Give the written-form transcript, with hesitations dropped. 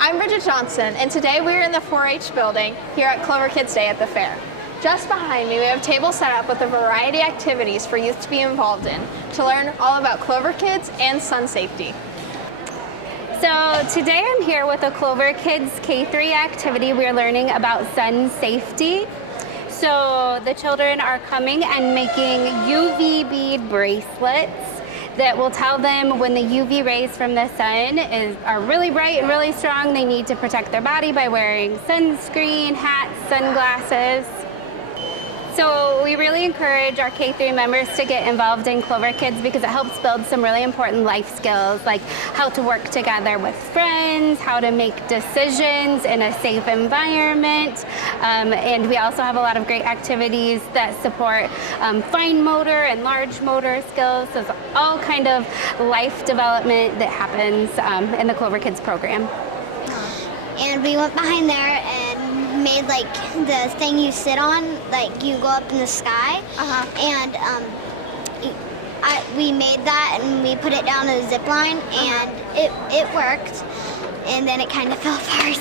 I'm Bridget Johnson, and today we're in the 4-H building here at Clover Kids Day at the fair. Just behind me, we have tables set up with a variety of activities for youth to be involved in to learn all about Clover Kids and sun safety. So today I'm here with a Clover Kids K-3 activity. We're learning about sun safety. So the children are coming and making UV bead bracelets that will tell them when the UV rays from the sun are really bright and really strong, they need to protect their body by wearing sunscreen, hats, sunglasses. So we really encourage our K-3 members to get involved in Clover Kids because it helps build some really important life skills like how to work together with friends, how to make decisions in a safe environment, and we also have a lot of great activities that support fine motor and large motor skills. So it's all kind of life development that happens in the Clover Kids program. And we went behind there and made like the thing you sit on, like you go up in the sky. And we made that and we put it down a zip line and it worked, and then it kind of fell apart.